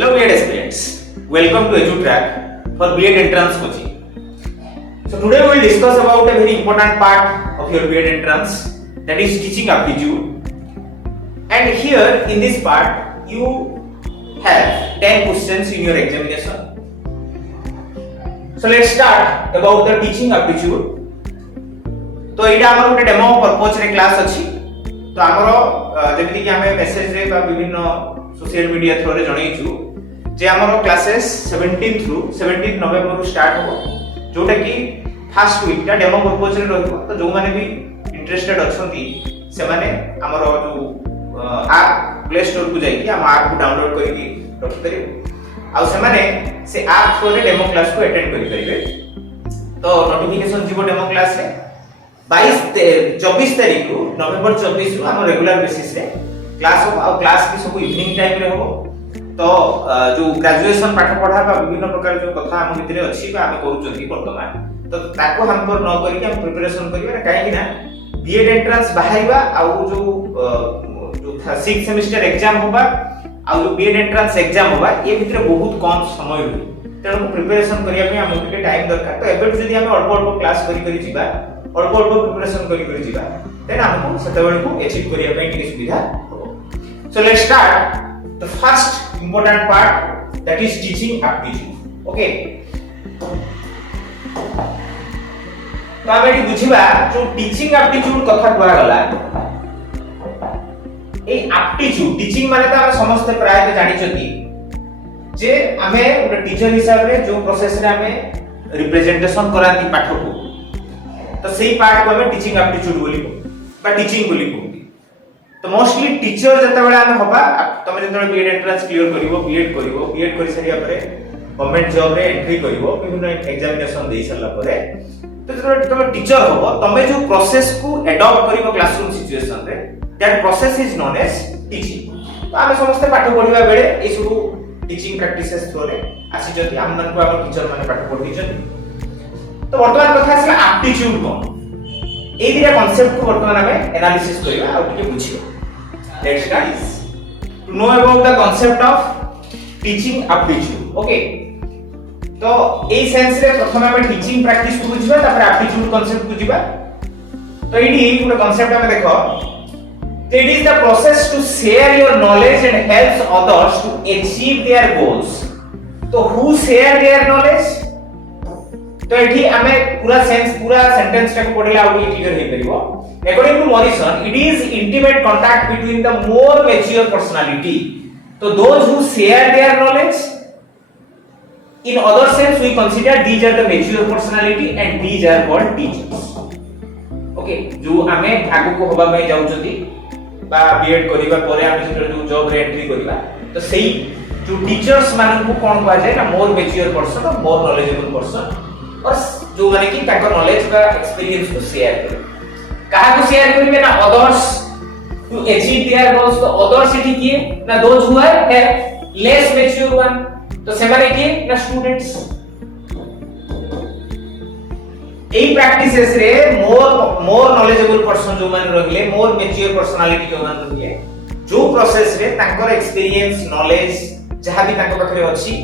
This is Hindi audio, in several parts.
Hello B.Ed aspirants, welcome to EduTrack for B.Ed entrance coaching. So today we will discuss about a very important part of your B.Ed entrance, that is teaching aptitude. And here in this part you have 10 questions in your examination. So let's start about the teaching aptitude. तो एटा हमर ଗୋଟେ डेमो पर्पस रे क्लास अछि तो हमर जेमिति कि हमें मेसेज रे बा विभिन्न सोशल मीडिया थ्रू रे जणैछु जे हमर क्लासेस 17 थ्रू 17 नवेम्बर रु स्टार्ट हो जोटा कि फर्स्ट वीक टा डेमो पर्पस रे रहबो तो जो माने भी इंटरेस्टेड अछंती से माने हमर जो ऐप प्ले स्टोर को जाई कि हम ऐप को डाउनलोड करि कि रखि परिबो आ से माने से ऐप थ्रू रे डेमो क्लास को अटेंड करि परिबे तो नोटिफिकेशन जीवो डेमो क्लास रे 24 तारीख को नवेम्बर 24 रु हम रेगुलर बेसिस रे क्लास हो और क्लास भी सब इवनिंग टाइम रे हो तो जो ग्रेजुएशन पाठ पढ़ा बा विभिन्न प्रकार जो कथा हम भितरे अछि बा हम करूचंती वर्तमान तो ताको हम पर न करी हम प्रिपरेशन करिबा काहे कि ना बीएड एंट्रेंस बाहरिबा आ जो 6 सेमेस्टर एग्जाम होबा आ जो बीएड एंट्रेंस एग्जाम होबा ए भितरे बहुत कम समय रही तेणु प्रिपरेशन करिया पे हम के टाइम दरकार तो एबे जदी हम अल्प क्लास करी जिबा अल्प प्रिपरेशन करी जिबा देन हमको सेतेबेले को अचीव करिया पे के सुविधा हो so let's start the first important part, that is teaching aptitude. Okay, तो हम एटी बुझिबा जो टीचिंग एप्टीट्यूड कथा कुआ गला ए एप्टीट्यूड टीचिंग माने त हम समस्त प्राय तो जानि छथि जे हमें एक टीचर हिसाब रे जो प्रोसेस रे हमें रिप्रेजेंटेशन कराती पाठ को तो सेही पार्ट को हमें टीचिंग एप्टीट्यूड बोली बा टीचिंग बोली तो मोस्टली टीचर जते बेला हम होबा तमे जते बीएड एंट्रेंस क्लियर करिवो बीएड करि सरिया परे गवर्नमेंट जॉब रे एंट्री करिवो विभिन्न एग्जामिनेशन देई सरला परे तो जते तमे टीचर होबो तमे जो प्रोसेस को एडॉप्ट करिवो क्लासरूम सिचुएशन रे that process is known as teaching तो हम समस्त पाठ पढिबा बेले ए सब टीचिंग प्रैक्टिसेस थ्रू रे आसी जति हम मन को हम टीचर माने पाठ पढि जति तो वर्तमान कथा आसला एप्टीट्यूड कोन ए दिरा कांसेप्ट को वर्तमान हमें एनालिसिस करिवा आ टिके बुझियो let's start to know about the concept of teaching aptitude okay तो ए सेंस रे प्रथम हम टीचिंग प्रैक्टिस को बुझिबा तापर एप्टीट्यूड कांसेप्ट बुझिबा तो एडी पूरा कांसेप्ट हम देखो it is the process to share your knowledge and helps others to achieve their goals तो who share their knowledge तो एठी हमें पूरा सेंटेंस टा को पढिला आउट क्लियर हे परिबो according to Morrison it is intimate contact between the more mature personality so those who share their knowledge in other sense we consider these are the mature personality and these are called teachers okay जो हमें आगु को होबा में जाउ जति बा बीएड करिबा परे हम जो जॉब रे एंट्री करिबा तो सेही जो टीचर्स मानन को कोन कहा जाय ना मोर मैच्योर पर्सन और मोर नॉलेजेबल पर्सन और जो माने कि ताको नॉलेज का एक्सपीरियंस को शेयर करे कहा को शेयर करिवे ना others to achieve their goals तो अदर्स इठी किए ना those who are less mature one तो से माने कि ना स्टूडेंट्स एई प्रैक्टिसेस रे मोर नॉलेजेबल पर्सन जो माने रहिले मोर मैच्योर पर्सनालिटी जो माने रहिले जो प्रोसेस रे ताकर एक्सपीरियंस नॉलेज जहां भी ताको पाखरे अछि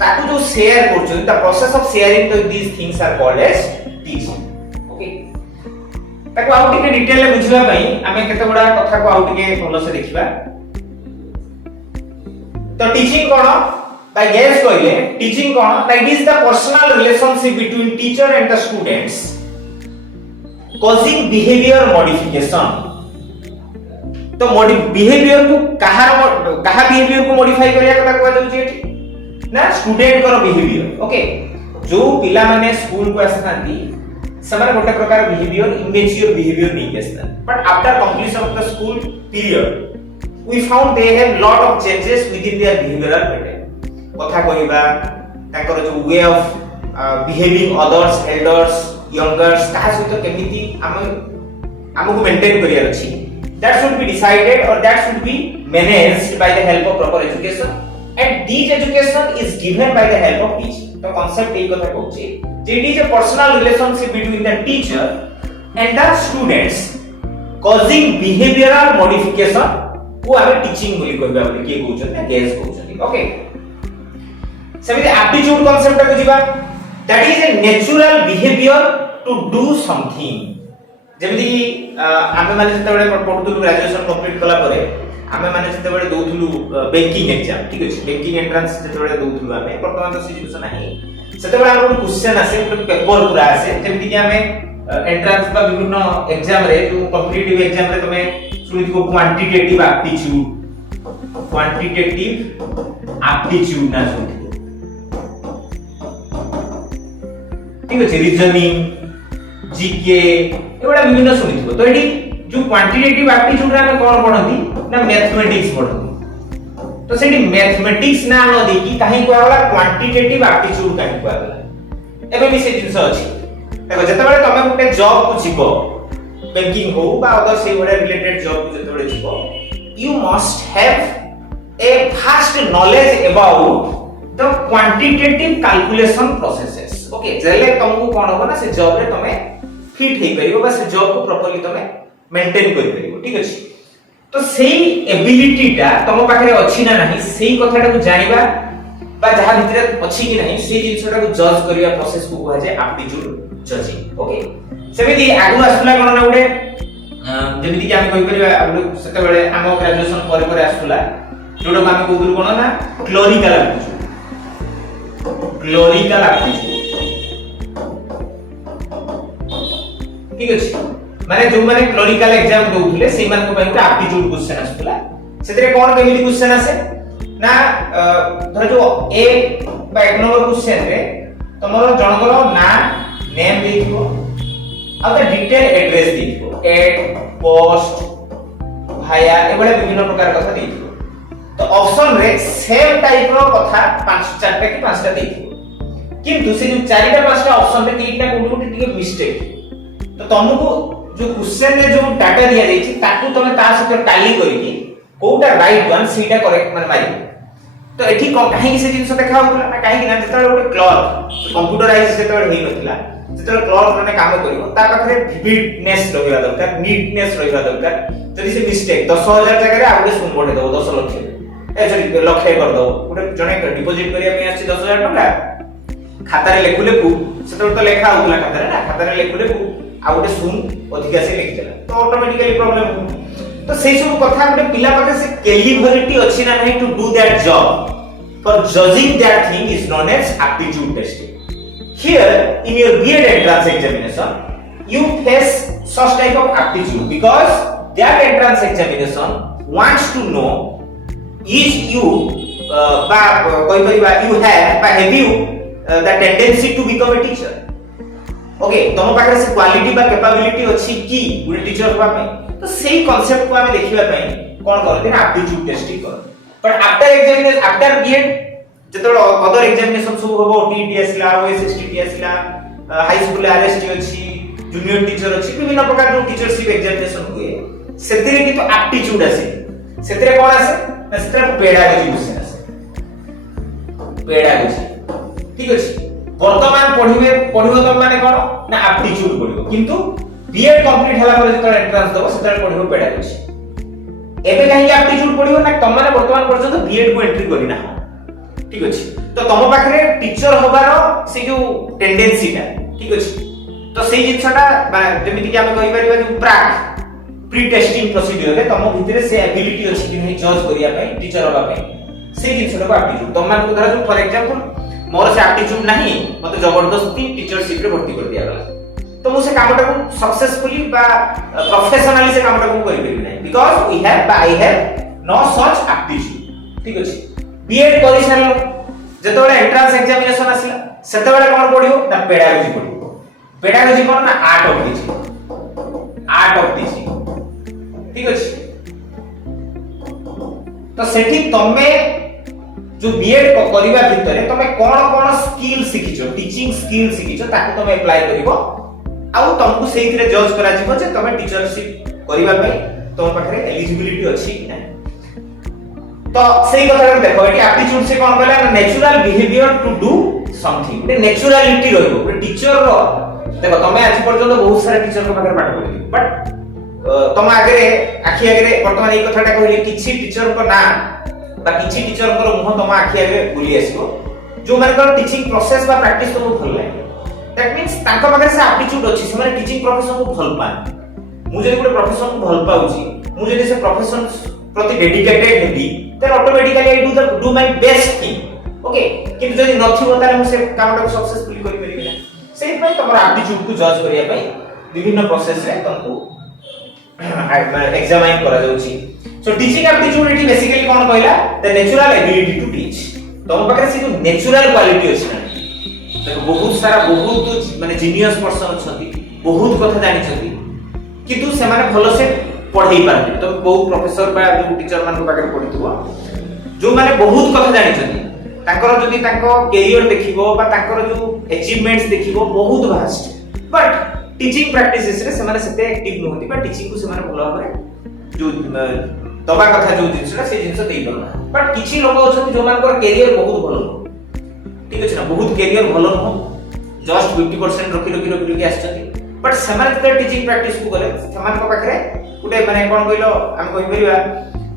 ताकू जो शेयर करछन the process of sharing these things are called as teaching okay ताको आउ टिके डिटेल ले बुझिबा पई हमें केते बडा कथा को आउ टिके भलो से देखिबा तो टीचिंग कोन बाय गेस कइले teaching cone that is the personal relationship between teacher and the students causing behaviour modification तो बिहेवियर को कहा बिहेवियर को मॉडिफाई करिया कथा कहै जाउची एठी ना स्टूडेंट करो बिहेवियर ओके जो पिला माने स्कूल को आसनांती समान गोटे प्रकार बिहेवियर इमेच्योर बिहेवियर नहीं आसना but after completion of the school period we found they have lot of changes within their behavioural pattern कथा कहिबा ताकर जो way of behaving others elders youngers ता सहित केमिति हमको मेंटेन करियर अछि दैट शुड बी डिसाइडेड और that should be managed by the help of proper education and this education is given by the help of teaching the concept ei kotha kochi je it is a personal relationship between the teacher and the students causing behavioral modification को हमें टीचिंग बोली कहबा बोली के कहउछन ना गेस कहउछन ओके सेमिति एप्टीट्यूड कांसेप्ट को जीवा that is a natural behaviour to do something जेमिति आमे माने जते बेले पढुथुलु ग्रेजुएशन कंप्लीट कला परे आमे माने जते बेले दउथुलु बैंकिंग एग्जाम ठीक अछि बैंकिंग एंट्रेंस जते बेले दउथुलु आमे वर्तमान तो सिचुएशन नाही सेते बेले हमर क्वेश्चन आसे पेपर पूरा आसे जेमिति कि आमे एंट्रेंस बा विभिन्न एग्जाम रे जो कॉम्पिटिटिव एग्जाम रे तमे सुनिथिबो क्वांटिटेटिव एप्टीट्यूड ना सुनिथिबो ठीक अछि रीजनिंग जीके एबडा विभिन्न सुनिथिबो तो एडी जो क्वांटिटेटिव एप्टीट्यूड रे हम कोन पढंती ना मैथमेटिक्स पढंती तो सेडी मैथमेटिक्स ना न देकी काहे कोला क्वांटिटेटिव एप्टीट्यूड काहे कोला एबे भी से जिंस अछि देखो जते बेले तमे गुटे जॉब को छिको बैंकिंग हो बा अदर से बडे रिलेटेड जॉब को जते बेले छिको you must have a vast knowledge about the quantitative calculation processes okay जेले तुमको कोन हो ना से जॉब रे तमे फिट हे करिवो बा से जॉब को प्रॉपर्ली तमे मेंटेन करि परिवो ठीक अछि तो सेही एबिलिटी टा तम पाखरे अछि ना नाही सेही कथाटा को जानिबा बा जहा भितरे अछि कि नाही सेही जिंसटा को जज करिया प्रोसेस को कहै जे एप्टीट्यूड जजिंग ओके सेमिति आगु आसुला कोन ना उडे जेमिति कि हम कहि परिबा आगु सेते बेले हम ग्रेजुएशन परे परे आसुला जोडो हम कहउलु कोन ना क्लोरिकल एप्टीट्यूड ठीक अछि माने जो माने क्लोरिकल एग्जाम दउथले सेही मान को पहिले एप्टीट्यूड क्वेश्चन आसुला सेतरे कोन केमिति क्वेश्चन आसे ना धर जो ए बा एक नंबर क्वेश्चन रे तमरो जनकर ना नेम देथिबो आ त डिटेल एड्रेस देथिबो एट पोस्ट भाया एबडा विभिन्न प्रकार कथा देथिबो तो ऑप्शन रे सेम टाइप रो कथा पांच चारटा कि पांचटा देथिबो किंतु से जो चारटा पांचटा ऑप्शन रे तीनटा कोठी टिके मिस्टेक तो तुमको जो क्वेश्चन रे जो डाटा दिया जाई छी ताकू तमे ता सहित टैली करिकि कोटा राइट वन सीटा करेक्ट माने मारी तो एठी काहे से जिंस देखा होतला ना काहे कि ना जतरा गोटे क्लॉक कंप्यूटराइज जतरा हेई नथिला जतरा क्लॉक माने काम करिवो ता पाखरे विविडनेस रहिबा दरकार नीटनेस रहिबा दरकार जदि से मिस्टेक 10000 जगह रे आउटे सुन बढे दो 10 लाख ए सॉरी लाख कर दो गोटे जने डिपॉजिट करिया में आछि 10000 टका खाता रे लेखु लेखु सेतो तो लेखा होतला खाता रे लेखु लेखु आ गोटे सुन अधिका से लिखि देला तो ऑटोमेटिकली प्रॉब्लम हो तो सेही सब कथा गोटे पिला पाखे से कैलिबरिटी अछि ना नहीं to do that job for judging that thing is known as aptitude testing here in your B.Ed entrance examination you face such type of aptitude because that entrance examination wants to know is you you have you the tendency to become a teacher okay तम पाखरे से क्वालिटी बा कैपेबिलिटी अछि की गुड टीचर होबा पे तो सेही कांसेप्ट को हमें देखिबा पई कोन करते ना एप्टीट्यूड टेस्टिंग कर but after examination after B.Ed जेतोड़ अदर एग्जामिनेशन सब होबो टीटी आसला ओएसएसटी आसला हाई स्कूल आरएसटी अछि जूनियर टीचर अछि विभिन्न प्रकार जो टीचरशिप एग्जामिनेशन हुए सेतिरे कि तो एप्टीट्यूड आसे सेतिरे कोन आसे सेतिरे पेडागोजी क्वेश्चन आसे पेडागोजी ठीक अछि वर्तमान पढिबो त माने कोन ना एप्टीट्यूड पढिबो किंतु B.Ed कंप्लीट हला पर जेतोड़ एंट्रेंस दबो सेतिरे पढिबो पेडागोजी एबे काहे एप्टीट्यूड पढिबो ना त माने वर्तमान पर्यंत B.Ed को एंट्री करिना ठीक अछि तो तम पाखरे टीचर होबारो से जो टेंडेंसी ता ठीक अछि तो सेही जिंसटा जेमिति कि हम कहि परिबा जो प्राक प्री टेस्टिंग प्रोसीजर रे तम भितरे से एबिलिटी अछि कि नहीं जज करिया पई टीचर होबा पई सेही जिंसटा को एप्टीट्यूड तम मान को धरा जो फॉर एग्जांपल मोर से एप्टीट्यूड नहीं मते जबरदस्ती टीचरशिप रे भर्ती कर दिया गला तो मु से कामटा को सक्सेसफुली बा प्रोफेशनली से कामटा को करि परिबि नहीं because we have I have no such aptitude ठीक अछि B.Ed करि सारलो जेतोले एंट्रेंस एग्जामिनेशन आसिला सेतबेले कोन पढियो ना पेडागोजी कोन ना आर्ट ऑफ टीचिंग ठीक अछि तो सेठी तमे जो B.Ed को करिबा भितरे तमे कोन स्किल सिखिछो टीचिंग स्किल सिखिछो ताकू तमे अप्लाई करिवो आ तुमको सेहितरे जज करा जिवो जे तमे टीचरशिप करिबा पई तम पाखरे एलिजिबिलिटी अछि कि नै तो सही कथा देखो एटी एप्टीट्यूड से कोन कहला natural behaviour to do something ने नेचुरलिटी रहबो टीचर रो देखो तमे आज पर्यंत बहुत सारा टीचर को पाखरे पाठ पढि बट तम आगे आखि आगे वर्तमान এই কথাটা কইলে কিছু টিচার को ना बा किछि टीचर को मुह तम आखि आगे बुली आसीबो जो मानकर टीचिंग प्रोसेस बा प्रैक्टिस तो भल लागे दैट मींस तांका पाखे से एप्टीट्यूड अछि से माने टीचिंग प्रोफेशन को भल पाए मु जे गुटे प्रोफेशन को भल पाउची मु जे से प्रोफेशन प्रति डेडिकेटेड हेबी then automatically I do my best thing okay किंतु जदि नथिबो ताले मु से कामटा को सक्सेसफुली करि परिबे ना सेहि पय तमर एप्टीट्यूड को जज करिया पय विभिन्न प्रोसेस रे तमको एग्जामिन करा जाउची so teaching aptitude it basically कोन कहला the natural ability to teach तम पाखे से जो नेचुरल क्वालिटी अछि ना देखो बहुत सारा बहुत माने जीनियस पर्सन अछंती बहुत कथा जानि छथि किंतु से माने भलो से पढ़ाई पारबे तो बहुत प्रोफेसर बा जो टीचर मान को पाखे पढितबो जो माने बहुत कथा जानि छथि ताकर जदि ताको कैरियर देखिबो बा ताकर जो अचीवमेंट्स देखिबो बहुत वास्ट बट टीचिंग प्रैक्टिसेस रे से माने सेते एक्टिव नहोती बा टीचिंग को से माने भलो भाबे जो दबा कथा जो जिनसटा से जिनस देई परना बट किछि लोक अछथि जो मानकर कैरियर बहुत भलो ठीक अछि ना बहुत कैरियर भलो न जस्ट 50% रखि आछथि बट समान त टीचिंग प्रैक्टिस को गले समान को पाखरे गुटे माने कोन कहिलो हम कहि परिबा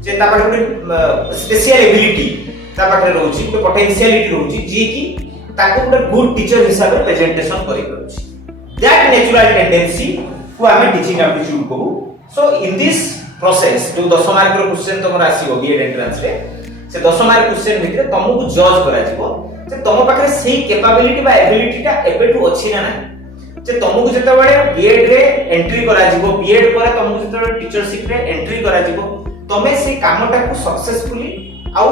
जे ता पाखरे गुटे स्पेशल एबिलिटी ता पाखरे रहउची गुटे पोटेंशियलिटी रहउची जे कि ताको गुटे गुड टीचर हिसाब रे प्रेजेंटेशन करि परउची दैट नेचुरल टेंडेंसी को हमें टीचिंग एप्टीट्यूड कहू सो इन दिस प्रोसेस जो 10 मार्क रो क्वेश्चन तमर आसीबो बीएड एंट्रेंस रे से 10 मार्क क्वेश्चन भितरे तमको जज करा जिवो जे तम पाखरे सेही कैपेबिलिटी बा एबिलिटी टा एबेटू अछि ना नाही जे तमको जते बडे बीएड रे एंट्री करा जिवो बीएड परे तमको जते बडे टीचरशिप रे एंट्री करा जिवो तमे से कामटा को सक्सेसफुली आउ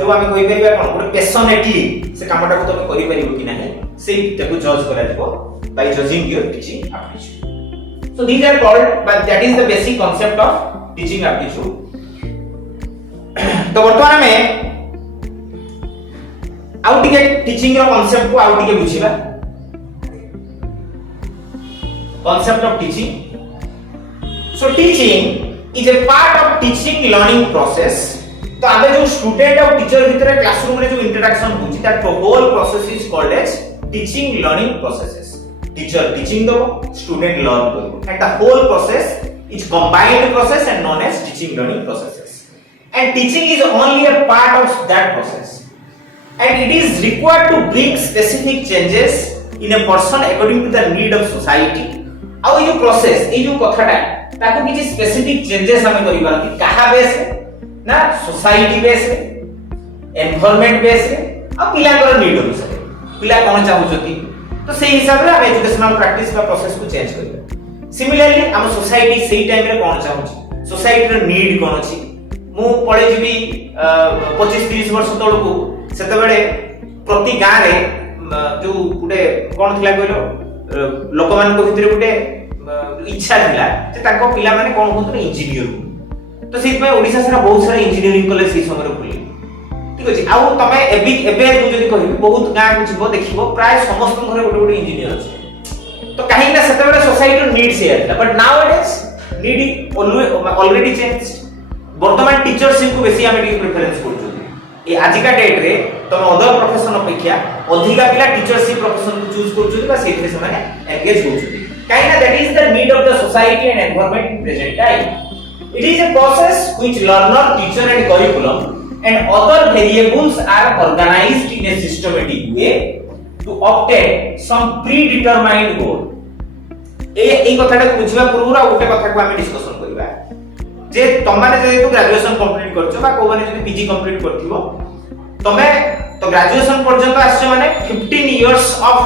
जो आमे कहि परिबा कोन गोटे पैशनेटली से कामटा को तमे करि परिबो कि नाही सेही ताको जज करा जिवो by judging your teaching aptitude so these are called but that is the basic concept of teaching aptitude तो वर्तमान में आउ टिके टीचिंग रो कांसेप्ट को आउ टिके बुझिबा concept of teaching so teaching is a part of teaching learning process तो आबे जो स्टूडेंट और टीचर भीतर क्लासरूम रे जो इंटरेक्शन होची that whole process is called as teaching learning processes teacher teaching the student learn karibo and the whole process is combined process and known as teaching learning processes and teaching is only a part of that process and it is required to bring specific changes in a person according to the need of society ଆଉ ଏ process ଏ जो कथाटा ताको किछि स्पेसिफिक चेंजेस हमें करि बारती काहा बेस ना सोसाइटी बेस एनवायरनमेंट बेस आ पिला कर नीड अनुसार पिला कोन चाहउछथि तो से हिसाब रे हम एजुकेशनल प्रैक्टिस का प्रोसेस को चेंज करबे सिमिलरली हम सोसाइटी सेही टाइम रे कोन चाहउछि सोसाइटी रे नीड कोन अछि मु पळे जिबी 25-30 वर्ष तळ को सेते बेले प्रति गां रे जो गुटे कोन थिला कहलो लोक मान को भितरे गुटे इच्छा थिला जे ताको पिला माने कोन होतु इंजीनियर तो सेहि पय ओडिसा सारा बहुत सारा इंजीनियरिंग कॉलेज से समय रे खुली ठीक अछि आउ तमे एबे जदी कहि बहुत गां को जिवो देखिबो प्राय समस्त घरे गोटे गोटे इंजीनियर अछि तो काहे ना सेते बेले सोसाइटी नीड से आला but now it is need already changed वर्तमान टीचरशिप को बेसी हम प्रेफरेंस करछु ए आजिका डेट रे तम अदर प्रोफेशन अपेक्षा अधिका पिला टीचरशिप प्रोफेशन को चूज करछु बा सेथरे से माने एंगेज होछु काहे ना that is the need of the society and environment in present time it is a process which learner teacher and curriculum and other variables are organized in a systematic way to obtain some predetermined goal ए कथाटा को बुझिबा पूर्व गोटे कथा को हम डिस्कशन करबा जे तमाने जे तू ग्रेजुएशन कंप्लीट करछो बा को माने जे पीजी कंप्लीट करथिबो तमे तो ग्रेजुएशन पर्यंत आछे माने 15 इयर्स ऑफ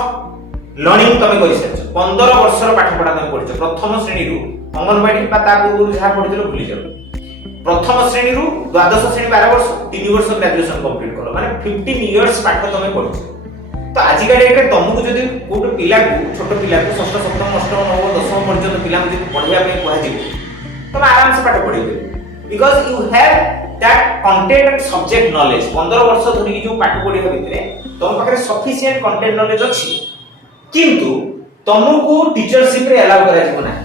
लर्निंग तमे करि सछ 15 वर्षर पाठ पढा तमे पढिछो प्रथम श्रेणी रु अंगनवाड़ी बा ता पूर्व जहा पढिथिलो भूली जाओ प्रथम श्रेणी रु द्वादश श्रेणी 12 वर्ष 3 वर्ष ग्रेजुएशन कंप्लीट करो माने 15 इयर्स पाठ तमे पढिछो तो आज का डेट रे तुमको जदी कोट पिला को छोट पिला को षष्ठ सप्तम अष्टम नवम दशम पर्यंत पिला को जदी पढिया पे कहै दिबो तुम आराम से पाठ पढिबे because you have that content and subject knowledge 15 वर्ष धरि जो पाठ पढिबा भितरे तुम पाखरे सफिशिएंट कंटेंट नॉलेज अछि किंतु तुमको टीचरशिप रे अलाउ करा जिवो ना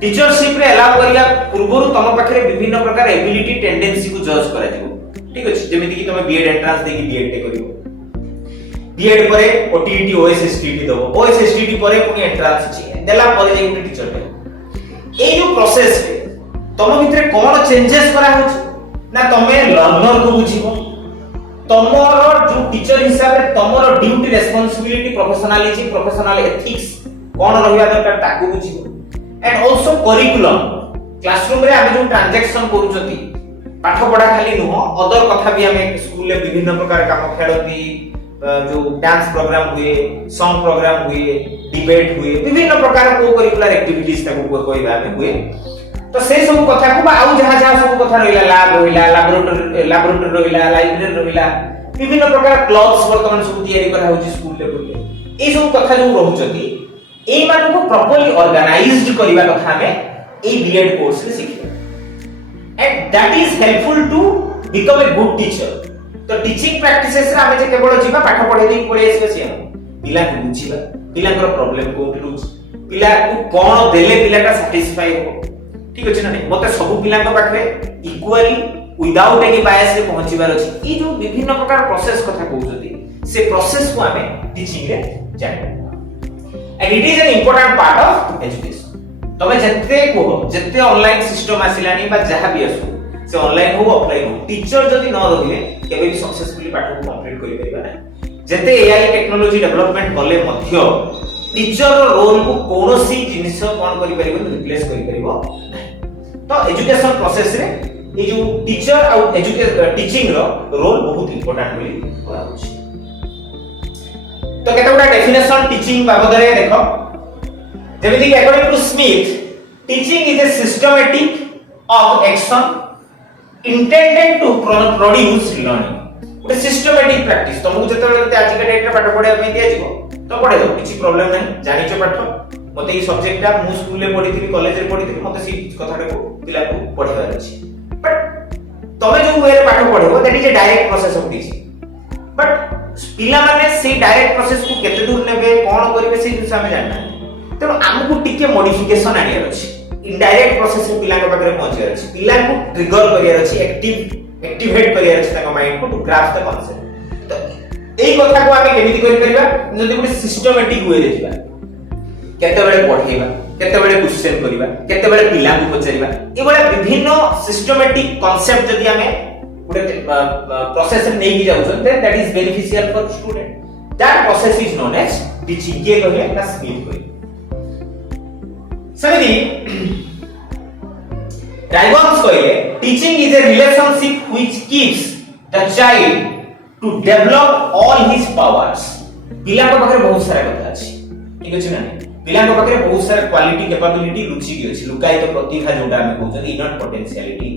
टीचरशिप रे अलाउ करिया पूर्वरु तुम पाखरे विभिन्न प्रकार एबिलिटी टेंडेंसी को जज करा जिवो ठीक अछि जेमिति कि तुम बीएड एंट्रेंस देकी बीएड टे करिवो बीएड परे ओटीईटी ओएसएसटीटी दबो ओएसएसटीटी परे पुनी एंट्रेंस अछि देला परे जे गुटे टीचर पे ए जो प्रोसेस रे तुम भितरे कोन चेंजेस करा होछ ना तमे लर्नर को बुझिबो तमरो जो टीचर हिसाब रे तमरो duty responsibility professionalism professional ethics कोन रहिबा दरकार ताकू बुझिबो एंड आल्सो करिकुलम क्लासरूम रे आमे जो ट्रांजैक्शन करूचती पाठ पढ़ा खाली नुह अदर कथा भी आमे स्कूल ले विभिन्न प्रकार काम खेलती जो डांस प्रोग्राम हुए सॉन्ग प्रोग्राम हुए डिबेट हुए विभिन्न प्रकार को करिकुलर एक्टिविटीज ताकू कहबा आमे हुए तो से सब कथा को आउ जहा जहा सब कथा रहिला लैब रहिला लैबोरेटरी रहिला लाइब्रेरी रहिला विभिन्न प्रकार क्लब्स वर्तमान सब तयारी करा होची स्कूल लेवल रे ए सब कथा जो रहउचती एई मान को प्रॉपर्ली ऑर्गेनाइज्ड करबा कथा में ए बीएड कोर्स रे सिखियो and that is helpful to become a good teacher तो टीचिंग प्रैक्टिसेस रे आमे जे केवल जीवा पाठ पढाई दी पळे आसीबा से पिला को बुझिबा पिला को प्रॉब्लम कोठी रहउची पिला को कोन देले पिलाटा सैटिस्फाई हो ठीक अछि ना नहीं मते सब पिला को पाखरे इक्वली विदाउट एनी बायस रे पहुंचीबार अछि ई जो विभिन्न प्रकार प्रोसेस कथा कहउछथि से प्रोसेस को हमें टीचिंग रे जाने and it is an important part of education तमे जत्ते को जत्ते ऑनलाइन सिस्टम आसिलानी बा जहां भी आसु से ऑनलाइन हो ऑफलाइन हो टीचर जदी न रहिबे केबे भी सक्सेसफुली पाठ को कंप्लीट करि परिबा नै जत्ते एआई टेक्नोलॉजी डेवलपमेंट करले मध्य टीचर रोल को कोनोसी जिनिस कोन करि परिबो रिप्लेस करि परिबो तो एजुकेशन प्रोसेस रे ए जो टीचर आउ टीचिंग रो रोल बहुत इंपोर्टेंट बोली करा होछि तो केतोटा डेफिनेशन टीचिंग बाबद रे देखो जेमिति कि according to Smith teaching is a systematic of action intended to produce learning ଗୋଟେ सिस्टमैटिक प्रैक्टिस तुमको जतबेले आज के डेट रे पाठ पढिया में दिया जीवो तो पढे दो किछि प्रॉब्लम नहीं जानिचो पाठ मते ई सब्जेक्टटा मु स्कूल ले पढिथिबी कॉलेज रे पढिथिबी मते सी कथाटा को पिला को पढिबार अछि बट तमे जो वे रे पाठ पढिबो that is a direct process of teaching but पिला माने से डायरेक्ट प्रोसेस को केते दूर नेबे कोन करिवे से जिस हमें जानना तब हमको टिके मॉडिफिकेशन आनियर अछि इनडायरेक्ट प्रोसेस में पिला के पाखरे पहुंचियर अछि पिला को ट्रिगर करियर अछि एक्टिवेट करियर अछि ताका माइंड को टू ग्रास्प द कांसेप्ट तो एई कथा को हमें केमिति करि परिबा जदि गुटे सिस्टमैटिक वे रे जिबा केते बेले पढेबा केते बेले क्वेश्चन करिबा केते बेले पिला को पचारिबा ए बडा विभिन्न सिस्टमैटिक कांसेप्ट जदि हमें गुटे प्रोसेस रे नै जाउ छन that is beneficial for student that process is known as teaching के कहले ना स्मिथ कहले समिति डायगोन्स कहले teaching is a relationship which keeps the child to develop all his powers पिला को पाखरे बहुत सारा कथा अछि ठीक अछि ना पिला को पाखरे बहुत सारा क्वालिटी कैपेबिलिटी रुचि के अछि लुकायित प्रतिभा जोटा हम कहउछन inner potentiality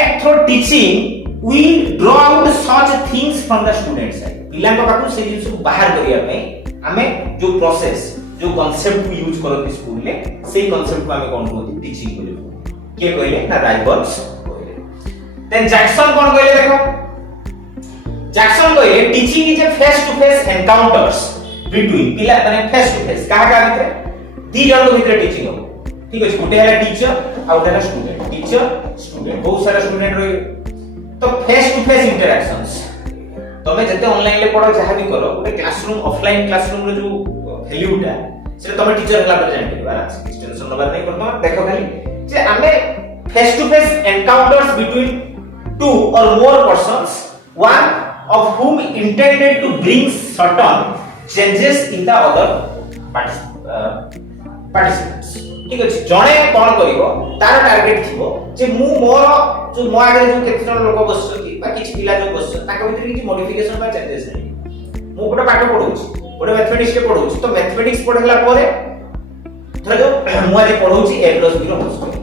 at through teaching we draw out such things from the student side पिला को पाखु से जिंस को बाहर करिया पे हमें जो प्रोसेस जो कांसेप्ट को यूज करत स्कूल ले सेही कांसेप्ट को हमें कोन कहउछन टीचिंग बोले के कहले ना राइबर्स कहले देन जैक्सन कोन कहले देखो जैक्सन कहले teaching is a face to face encounters between पिला माने फेस टू फेस कहा का भितर दी जन भितर टीचिंग हो ठीक अछि गोटे है टीचर आ गोटे स्टूडेंट टीचर स्टूडेंट बहुत सारा स्टूडेंट रही तो फेस टू फेस इंटरेक्शंस तमे जते ऑनलाइन ले पढो जहा भी करो गोटे क्लासरूम ऑफलाइन क्लासरूम रे जो वैल्यूटा से तमे टीचर हला पर जानि परबा टेंशन नबर नै करतो देखो खाली जे हमें face to face encounters between two और more persons one of whom intended to bring certain changes in the other participants ठीक अछि जणे कोन करिवो तार टार्गेट थिबो जे मु मोर जो मो आगे जो केते जण लोक बसछथि बा किछ पिला जो बसछ ताका भितर किछ मॉडिफिकेशन बा चेंजेस नै मु गोटे पाठ पढौछि गोटे मैथमेटिक्स के पढौछि तो मैथमेटिक्स पढला परे धर जो मु आज पढौछि a + b रो होल स्क्वायर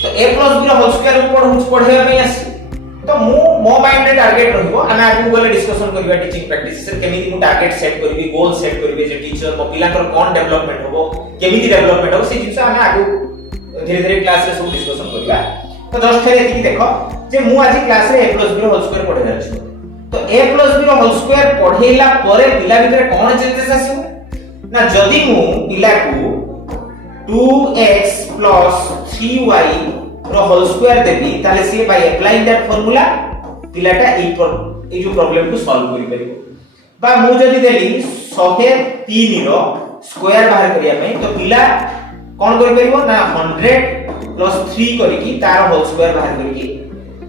तो a + b रो होल स्क्वायर मु पढौछि पढेबा नै आसी तो मो माइंड रे टारगेट रहिबो आमे आगु गले डिस्कशन करबा टीचिंग प्रैक्टिस से केमिति मु टारगेट सेट करबी गोल सेट करबी जे टीचर मो पिलाकर कोन डेवलपमेंट होबो केमिति डेवलपमेंट होबो से जिंस आमे आगु धीरे धीरे क्लास रे सब डिस्कशन करबा तो जस्ट खाली एति देखो जे मु आज क्लास रे a + b रो होल स्क्वायर पढेला अछि तो a + b रो होल स्क्वायर पढेला परे पिला भितर कोन चेंजेस आसीबो ना जदी मु पिला को 2x + 3y रो होल स्क्वायर देबी ताले से बाय अप्लाइंग दैट फार्मूला पिलाटा ए जो प्रॉब्लम को सॉल्व करि परिबो बा मु जदी देली 103 रो स्क्वायर बाहर करिया पे तो पिला कोन करि परिबो ना 100 + 3 करिकि तार होल स्क्वायर बाहर करिकि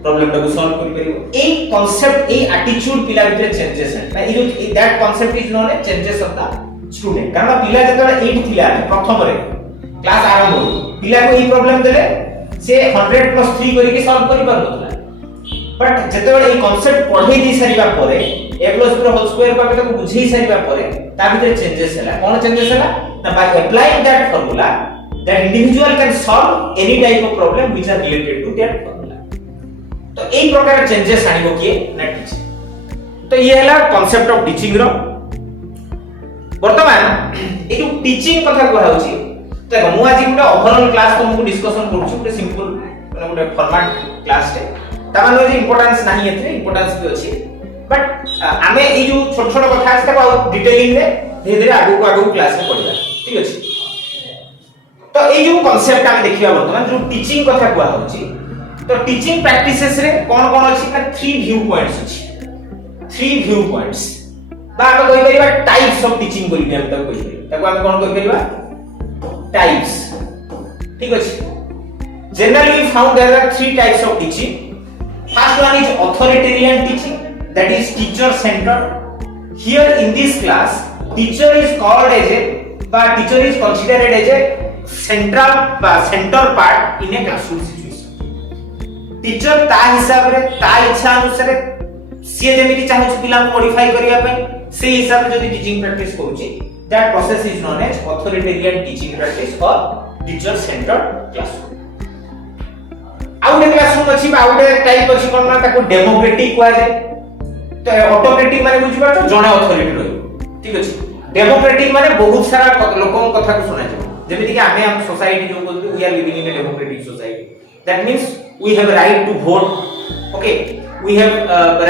प्रॉब्लम को सॉल्व कर परिबो ए कांसेप्ट ए एटीट्यूड पिला भितर चेंजेस है ना ई that concept is known as changes of the student कारण पिला जतरा 8 थिला प्रथम रे क्लास आरंभ हो पिला को ई प्रॉब्लम देले से 100 + 3 करी के सॉल्व करि पारबो बट जतबे ई कांसेप्ट पढे दी सरीबा परे a + b होल स्क्वायर पाके ताको बुझेई सरीबा परे ता भितर चेंजेस हला कोन चेंजेस हला ना by applying that formula that individual can solve any type of problem which are related to that formula तो एई प्रकार चेंजेस आनिबो किए ना टीचर तो ये हला कांसेप्ट ऑफ टीचिंग रो वर्तमान ए जो टीचिंग कथा को होउची तो मु आज गुटे ओवरऑल क्लास तुमको डिस्कशन करूछु गुटे सिंपल माने गुटे फॉर्मेट क्लास टे तामानो जे इंपोर्टेंस नाही एथे इंपोर्टेंस भी अछि बट आमे ए जो छोट छोट कथा अछि ताको डिटेलिंग रे धीरे धीरे आगु क्लास में पढिबा ठीक अछि तो ए जो कांसेप्ट आमे देखिबा वर्तमान जो टीचिंग कथा को होउची तो टीचिंग प्रैक्टिसेस रे कोन कोन अछि ना 3 व्यू पॉइंट्स अछि 3 व्यू पॉइंट्स बा हम कहि परिबा टाइप्स ऑफ टीचिंग बोली हम तक कहि परिबा ताको हम कोन कहि परिबा टाइप्स ठीक अछि generally we found there are 3 types of teaching. First one is authoritarian teaching, that is teacher centered. Here in this class teacher is called as a but teacher is considered as a center part in a classroom situation. Teacher ता हिसाब रे ता इच्छा अनुसार से जेमिति चाहूछ पिला को मॉडिफाई करिया पे से हिसाब रे जदी टीचिंग प्रैक्टिस करूची that process is known as authoritarian teaching practice or teacher centered classroom. आउटे क्लासरूम अछि आउटे टाइप अछि कोन ना ताको डेमोक्रेटिक कुआ जाय तो ऑटोक्रेटिक माने बुझि पाछो जणे अथॉरिटी रहै ठीक अछि डेमोक्रेटिक माने बहुत सारा लोकन कथा को सुना जाय जेमिति कि आमे हम सोसाइटी जो बोलबे we are living in a democratic society that means we have right to vote okay we have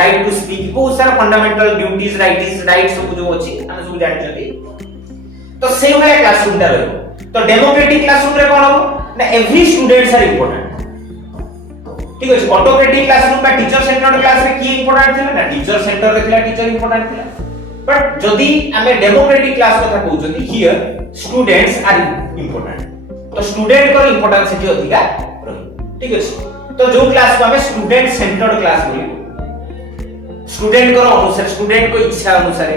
right to speak बहुत सारा फंडामेंटल ड्यूटीज राइट्स सब जो अछि हम सब जानि छथि तो सेम वाला क्लासरूम ता रहै तो डेमोक्रेटिक क्लासरूम रे कोन हो ना एवरी स्टूडेंट्स आर इंपोर्टेंट ठीक अछि ऑटोक्रेटिक क्लासरूम बा टीचर सेंटर्ड क्लास रे की इंपोर्टेंट थिला ना टीचर सेंटर रे थिला टीचर इंपोर्टेंट थिला बट जदी हमें डेमोक्रेटिक क्लास कथा कहउछथि हियर स्टूडेंट्स आर इंपोर्टेंट तो स्टूडेंट को इंपोर्टेंस सेठी अधिका रही ठीक अछि तो जो क्लास को हमें स्टूडेंट सेंटर्ड क्लास बोली स्टूडेंट को अनुसार स्टूडेंट को इच्छा अनुसार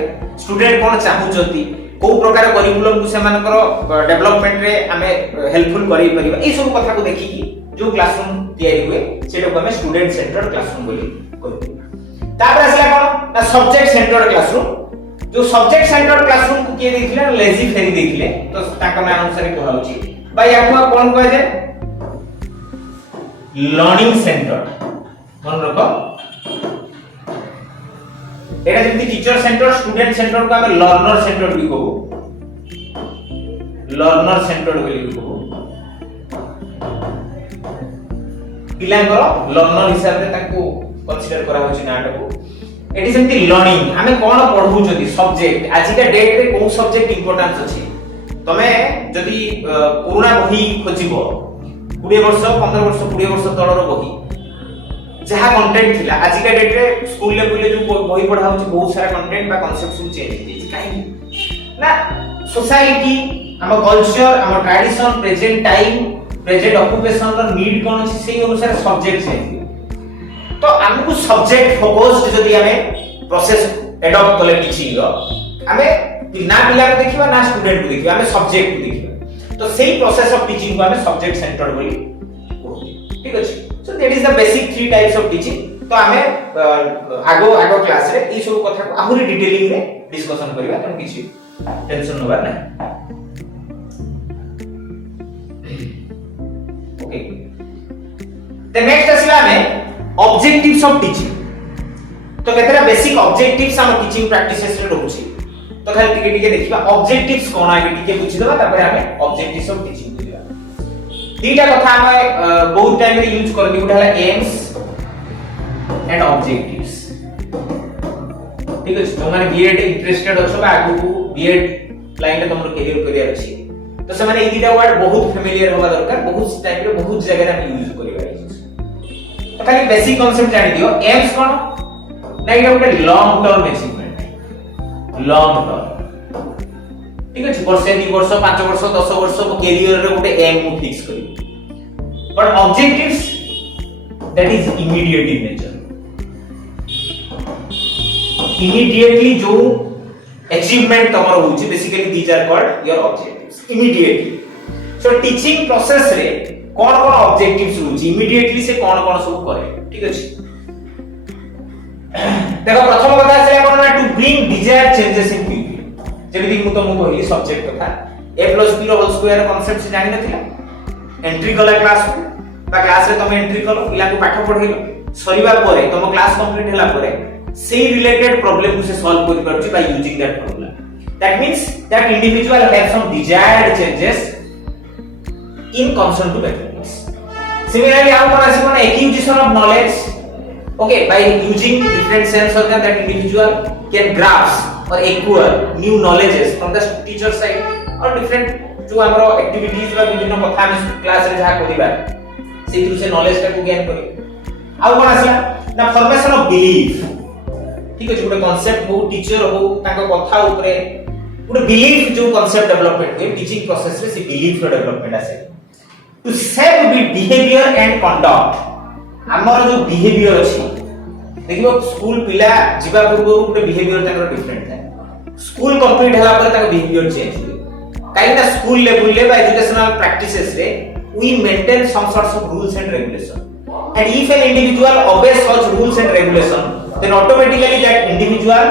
स्टूडेंट कोन चाहउछथि को प्रकार करिकुलम को सेमानकर डेवलपमेंट रे हमें हेल्पफुल करि परिबा ए सब कथा को देखि कि जो क्लासरूम तैयारी हुए सेटा को हमें स्टूडेंट सेंटर्ड क्लासरूम बोली कहू तापर असला कोन ना सब्जेक्ट सेंटर्ड क्लासरूम जो सब्जेक्ट सेंटर्ड क्लासरूम को किए देखिले लेजी फेरी देखिले तो ताका ना अनुसार कहला होची भाई आपको कोन कहै जे लर्निंग सेंटर्ड मन रखो एटा जेमति टीचर सेंटर्ड स्टूडेंट सेंटर्ड को हमें लर्नर सेंटर्ड भी कहू लर्नर सेंटर्ड बोली कहू पिलांकर लर्नर हिसाब रे ताको कंसीडर करा होची नाटा को एटी सेमति लर्निंग हमें कोन पढू जदी सब्जेक्ट आज का डेट रे कोन सब्जेक्ट इंपोर्टेंस अछि तमे जदी पुराना बही खोजिबो 20 वर्ष 15 वर्ष 20 वर्ष तळर बही जहा कंटेंट थिला आज का डेट रे स्कूल लेवल ले जो बही पढा होची बहुत सारा कंटेंट बा कांसेप्ट सब चेंज हो जेछि काहे ना सोसाइटी हम कल्चर हम tradition present time present occupation रो नीड कोन अछि सेही अनुसार सब्जेक्ट चेंज तो हमकु सब्जेक्ट फोकस्ड जदी हमें प्रोसेस एडॉप्ट कले टीचिंग रो हमें ना पिला को देखिबा ना स्टूडेंट को देखिबा हमें सब्जेक्ट को देखिबा तो सेही प्रोसेस ऑफ टीचिंग को हमें सब्जेक्ट सेंटर्ड बोली ठीक अछि सो that is the basic 3 types of teaching तो हमें आगो क्लास रे ई सब कथा को आहुरी डिटेलिंग रे डिस्कशन करबा त किछि टेंशन नबा नै ओके द नेक्स्ट असला में ऑब्जेक्टिव्स ऑफ टीचिंग तो केतरा बेसिक ऑब्जेक्टिव्स हम टीचिंग प्रैक्टिसेस रे रहउची तो खाली टिके देखिबा ऑब्जेक्टिव्स कोन आगे टिके बुझि देबा तापर हमें ऑब्जेक्टिव्स ऑफ टीचिंग बुझिबा दीटा कथा हम बहुत टाइम रे यूज कर दी उठाला एम्स एंड ऑब्जेक्टिव्स ठीक अछि तो माने B.Ed इंटरेस्टेड अछो बा आगु B.Ed लाइन रे तमरो करियर करियर अछि तो से माने ई दीटा वर्ड बहुत फेमिलियर होबा दरकार बहुत टाइम रे बहुत जगह रे हम यूज करिबा तो खाली बेसिक कांसेप्ट जानि दियो एम्स कोन ना इटा गोटे long term achievement long term ठीक अछि वर्ष 2 वर्ष 5 वर्ष 10 वर्ष करियर रे गोटे एम मु फिक्स करी but objectives that is immediate in nature. Immediately जो achievement तमर होउची, basically these are called your objectives immediately. So teaching process रे कौन कौन objectives होउची, immediately से कौन कौन सब करे, ठीक अछि। देखो प्रथम कथा आसे कोन ना to bring desired changes in people, जेमिति मु तुमको कहली सब्जेक्ट कथा a plus b whole square concept से जानि नथिला, एंट्री कला क्लास को बा क्लास रे तुम एंट्री कलो, पिला को पाठ पढैलो, सरीबा परे तुम क्लास कंप्लीट होला परे से रिलेटेड प्रॉब्लम को से सॉल्व करि परछि by using that formula. That means that individual have some desired changes in concern to mathematics. Similarly आउ कोन आसी कोन acquisition of knowledge, okay, by using different sense organ that individual can grasp or acquire new knowledges from the teacher side or different जो हमरो एक्टिविटीज बा विभिन्न कथा हम क्लास रे जहा करिबा से थ्रू से नॉलेज का को गेन करी। आउ कोन आसला ना फॉर्मेशन ऑफ बिलीफ, ठीक अछि, गोटे कांसेप्ट हो टीचर हो ताको कथा ऊपर गोटे बिलीफ जो कांसेप्ट डेवलपमेंट होय टीचिंग प्रोसेस रे से बिलीफ रो डेवलपमेंट आसे to save behaviour and conduct. हमर जो बिहेवियर अछि देखिबो स्कूल पिला जिबा पूर्व गोटे बिहेवियर ताकर डिफरेंट है, स्कूल कंप्लीट होला पर ताकर बिहेवियर चेंज होय काई ना स्कूल लेवल ले बा एजुकेशनल प्रैक्टिसेस रे we maintain some sorts of rules and regulation and if an individual obeys such rules and regulation then automatically that individual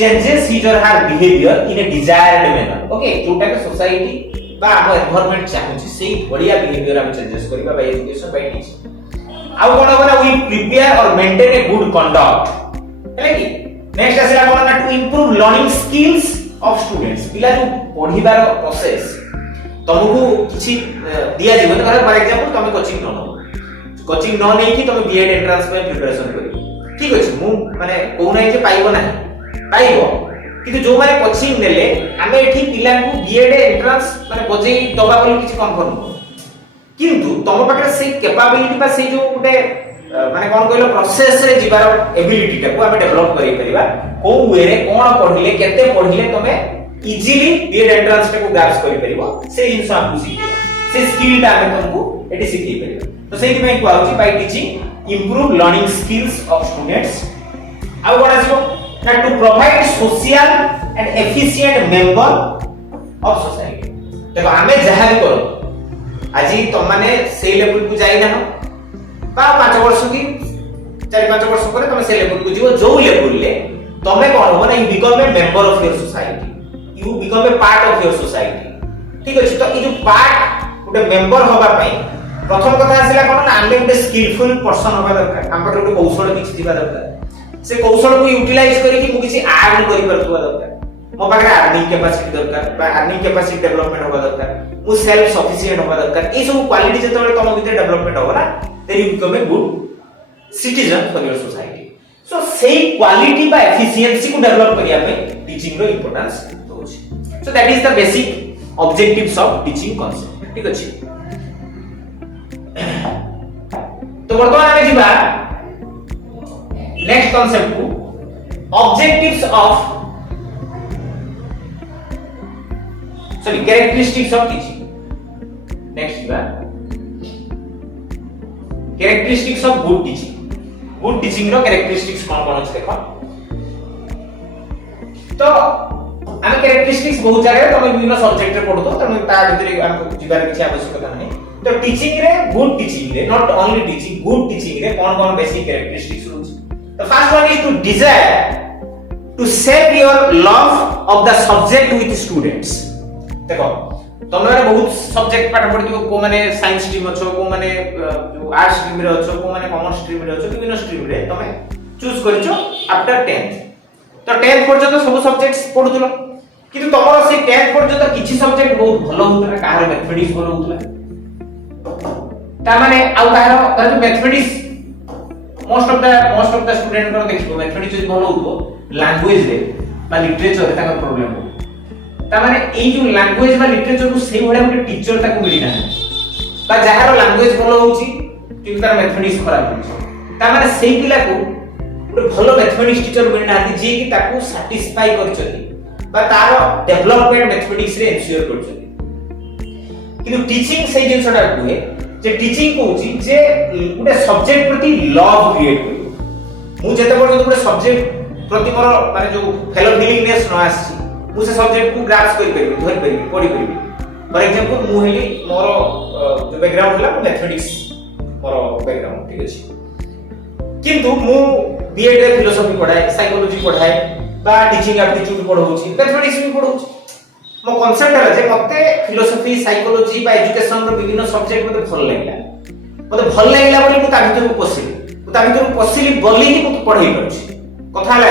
changes his or her behavior in a desired manner, okay, जोटा के सोसाइटी बा हम एनवायरनमेंट चाहूची सेही बढ़िया बिहेवियर हम चेंजेस करबा बाय एजुकेशन बाय टीचिंग। आउ कोन बना वी प्रिपेयर और मेंटेन ए गुड कंडक्ट, है कि नेक्स्ट आसेला कोन ना to improve learning skills of students. पिला जो पढिबार प्रोसेस तुमको किछि दिया जीवन कर फॉर एग्जांपल तुम कोचिंग न नै कि तुम B.Ed एंट्रेंस में प्रिपरेशन करी, ठीक अछि, मु माने को नै जे पाइबो नाही पाइबो, किंतु जो माने कोचिंग नेले हमें एठी पिला को B.Ed एंट्रेंस माने बजेई दबा बोली किछि कंफर्म, किंतु तुम पाखे से कैपेबिलिटी बा से जो गोटे माने कोन कहलो प्रोसेस रे जिबार एबिलिटी टा को हम डेवलप करि परिबा, को वे रे कोन पढिले केते पढिले तमे इजीली B.Ed एंट्रेंस टा को ग्रास्प करि परिबो, से जिंस आपको सिखि से स्किल टा हम तुमको एटी सिखि परिबो। तो सेहि में को आउची by teaching improve learning skills of students. आउ कोन आछो ना to provide social and efficient member of society. देखो हमें जहां भी करो আজি तुम माने से लेवल को जाई ना बा 5 वर्ष की 4-5 वर्ष ପରେ तुम से लेवल को जीवो, जो लेवल ले तुमे कोन हो ना you become A member of your society, you become A part of your society, ठीक अछि। तो ई जो पार्ट गोटे मेंबर होबा पई प्रथम कथा आसिला कोन ना आमे गोटे स्किलफुल पर्सन होबा दरकार, हम पाखे गोटे कौशल किछि दिबा दरकार, से कौशल को यूटिलाइज करी कि मु किछि आर्न करि परतुवा दरकार, मो पाखे अर्निंग कैपेसिटी दरकार बा अर्निंग कैपेसिटी डेवलपमेंट होबा दरकार, मु सेल्फ सफिशिएंट होबा दरकार। ए सब क्वालिटी जेतबे तम भितर डेवलपमेंट होबा ना then you become a good citizen for your society. So सेही क्वालिटी बा एफिशिएंसी को डेवलप करिया पे टीचिंग रो इंपोर्टेंस होछि। So that is the basic objectives of teaching concept, ठीक अछि। तो वर्तमान में जिबा नेक्स्ट कांसेप्ट को objectives of sorry characteristics of teaching. Next बा characteristics of good teaching. Good teaching रो कैरेक्टरिस्टिक्स कोन अछि देखो। तो हम कैरेक्टरिस्टिक्स बहुत जगह तुम विभिन्न सब्जेक्ट रे पढतो, तुम ता भीतर हमको जिबार किछि आवश्यकता नहीं। तो टीचिंग रे गुड टीचिंग रे not only teaching, good teaching रे कोन बेसिक कैरेक्टरिस्टिक्स होछि। तो first one is to desire to save your love of the subject with students. देखो तमरे बहुत सब्जेक्ट पाठ पढितो, को माने साइंस स्ट्रीम अछो, को माने जो आर्ट स्ट्रीम रे अछो, को माने कॉमर्स स्ट्रीम रे अछो, विभिन्न स्ट्रीम रे तमे चूज करिचो आफ्टर 10th। तो 10th पर्यंत सब सब्जेक्ट्स पढुतलो, किंतु तमरो से 10th पर्यंत किछि सब्जेक्ट बहुत भलो होतला, काहर मैथमेटिक्स भलो होतला, ता माने आउ काहर जो mathematics most of the student को देखिबो मैथमेटिक्स जो भलो होतो लैंग्वेज रे बा लिटरेचर रे ताकर प्रॉब्लम हो, ता माने ए जो लैंग्वेज बा लिटरेचर को सेही भले ଗୋଟେ टीचर ताको मिली ना बा जहार लैंग्वेज भलो होची किंतु तार मैथमेटिक्स खराब होची, ता माने सेही पिला को ଗୋଟେ ଭଲ मैथमेटिक्स टीचर मिली ना जे कि ताको सैटिस्फाई करचती बा तार डेवलपमेंट मैथमेटिक्स रे एन्श्योर करचती। किंतु टीचिंग से जिनसटा हुए जे टीचिंग कोची जे गुटे सब्जेक्ट प्रति लव क्रिएट करियो मु जेते पर्यंत गुटे सब्जेक्ट प्रति मोर माने जो फेलो फीलिंगनेस न आसी मु से सब्जेक्ट को ग्रास्प करि परिबी धरि परिबी पढि परिबी फॉर एग्जांपल मु हेली मोर जो बैकग्राउंड हला मैथमेटिक्स मोर बैकग्राउंड ठीक अछि किंतु मु B.Ed रे फिलोसफी पढाए साइकोलॉजी पढाए बा टीचिंग एप्टीट्यूड पढौछि मैथमेटिक्स भी पढौछि मो कांसेप्ट है जे मते फिलोसफी साइकोलॉजी बा एजुकेशन रो विभिन्न सब्जेक्ट मते भल लागला बोली मु ता भीतर को पसिली बोली कि मु पढाई करछि कथा हला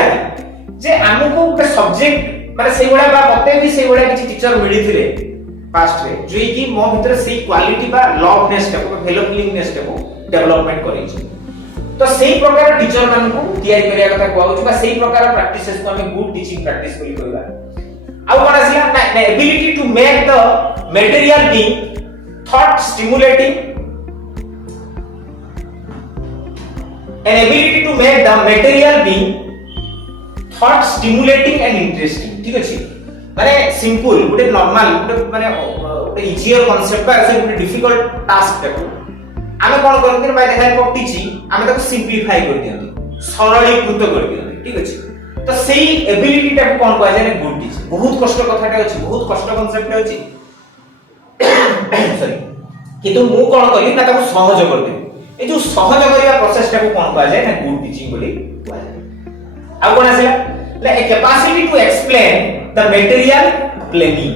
जे हमको के सब्जेक्ट माने सेइ बडा बा मते भी सेइ बडा किछि टीचर मिली थिले पास्ट रे जे कि मो भीतर सेइ क्वालिटी बा लवनेस को फेलो फीलिंगनेस को डेवलपमेंट करै छै तो सेइ प्रकार टीचर मान को तैयारी करिया कथा कहौ छै बा सेइ प्रकार प्रैक्टिसेस को हमें गुड टीचिंग प्रैक्टिस बोली कहबा How one is the ability to make the material being thought stimulating, an ability to make the material being thought stimulating and interesting. ठीक अछि माने सिंपल गुटे नॉर्मल गुटे माने गुटे इजियर कांसेप्ट बा से गुटे डिफिकल्ट टास्क टाको आमे कोन करते bye the help of teaching आमे ताको सिंपलीफाई कर दियंती सरलीकृत कर दियंती ठीक अछि तो सेही एबिलिटी टा कोन कहै छै गुड टीचिंग बहुत कष्ट कथाटा अछि बहुत कष्ट कांसेप्ट अछि सॉरी किंतु मु कोन करी ना ताको सहज कर दे ए जो सहज करिया प्रोसेस टा को कोन कहै छै ना गुड टीचिंग बोली कहै आ कोन आसे ला a capacity to explain the material planning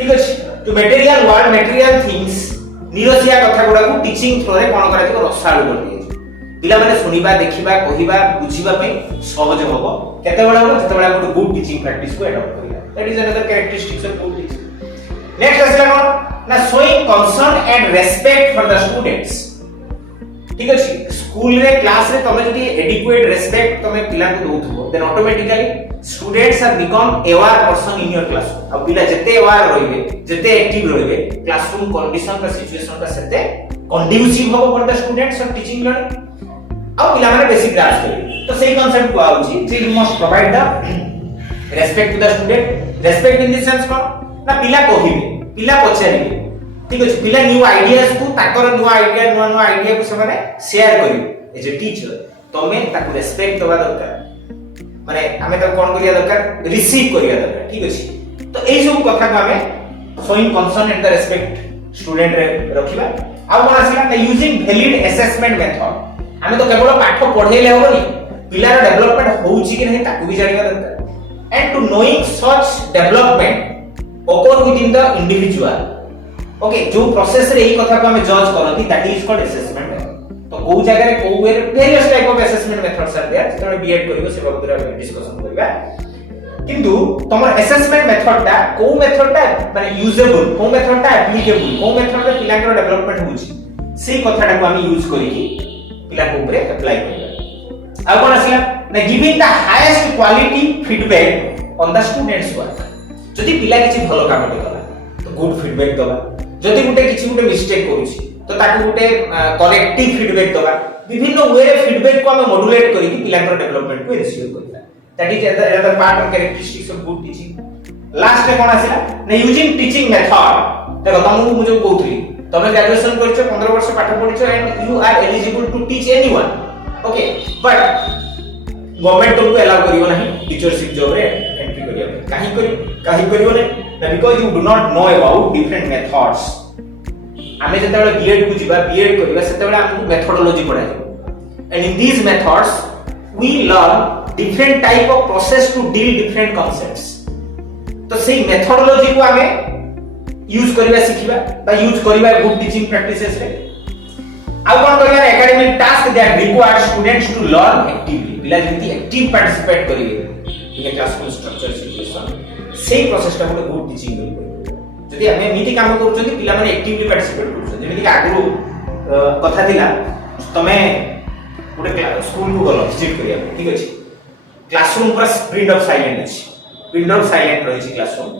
ठीक अछि to material word material things निरसिया कथा गुडा को टीचिंग थ्रो रे कोन करै छै रसाळु कर दिए पिला माने सुनिबा देखिबा कहिबा बुझिबा पे सहज होबो केते बेला हो जते बेला गुड गुड टीचिंग प्रैक्टिस को अडॉप्ट करिया that is another characteristics of good teaching next असला कोन ना showing concern and respect for the students ठीक अछि स्कूल रे क्लास रे तमे जदी एडिक्वेट रेस्पेक्ट तमे पिला को दोथबो then automatically students are become aware person in your class अब पिला जते अवेयर रहिबे जते एक्टिव रहिबे क्लासरूम कंडीशन का सिचुएशन का सेते कंड्यूसिव होबो for the students of teaching learning अब पिला माने बेसिक ग्रास्प करी तो सेही कांसेप्ट को आउची जे you must provide the respect to the student respect in the sense कोन ना पिला कहिबे पिला पछारिबे ठीक अछि पिला न्यू आइडियाज को ताकर न्यू आइडिया को से माने शेयर करियो एज ए टीचर तमे ताको रेस्पेक्ट दबा दरकार माने हमें तो कोन करिया दरकार रिसीव करिया दरकार ठीक अछि तो एई सब कथा को हमें showing concern and the respect student रे रखिबा आ कोन आसीला यूजिंग वैलिड असेसमेंट मेथड हमें तो केवल पाठ पढेले होबनी पिलार डेवलपमेंट होउची कि नहीं ताकू भी जानिबा दरकार and to knowing such development occur within the individual okay जो प्रोसेस रे एई कथा को हमें जज करथि दैट इज कॉल्ड असेसमेंट तो को जगह रे को वे various type of assessment methods are there जेतने B.Ed करिवो से बाबू रे डिस्कशन करबा किंतु तमर असेसमेंट मेथड ता को मेथड ता माने यूजेबल को मेथड ता एप्लीकेबल को मेथड रे पिला के डेवलपमेंट होउची सेही कथाटा को हम यूज करी पिला को ऊपर अप्लाई करबा आ कोन आसीला ना giving the highest quality feedback on the students work जदी पिला किछि भलो काम कला तो गुड फीडबैक दबा जदी गुटे किछि गुटे मिस्टेक करूछि तो ताकू गुटे करेक्टिव फीडबैक दबा विभिन्न वे रे फीडबैक को हम मॉड्यूलेट करी कि पिला को डेवलपमेंट को एंश्योर करबा that is other part of characteristics of good teaching last रे कोन आसीला ना यूजिंग टीचिंग मेथड देखो तमु मु जो कहउथली तमे ग्रेजुएशन करछो 15 वर्ष पाठ पढिछो and you are eligible to teach anyone okay but government तुमको अलाउ करियो नहीं टीचरशिप जॉब रे एंट्री करियो काहे करियो ने because you do not know about different methods हमें जते बेले B.Ed को जीवा B.Ed करिवा सेते बेले हमकु मेथोडोलॉजी पढ़ा जाय and in these methods we learn different type of process to deal different concepts तो सेही मेथोडोलॉजी को हमें यूज करिवा सिखिबा बा यूज करिवा गुड टीचिंग प्रैक्टिसेस रे आ कोन करिया academic task that require students to learn actively पिला जति एक्टिव पार्टिसिपेट करिवे इन क्लासरूम स्ट्रक्चर सिचुएशन सेही प्रोसेस टा गुड टीचिंग करिवे जति हमें नीति काम करूछथि पिला माने एक्टिवली पार्टिसिपेट करूछथि जेमिति आगु कथा थिला तमे गुटे स्कूल को गलो विजिट करिया ठीक अछि क्लासरूम पर पिन ऑफ साइलेंट अछि पिन ऑफ साइलेंट रहि छि क्लासरूम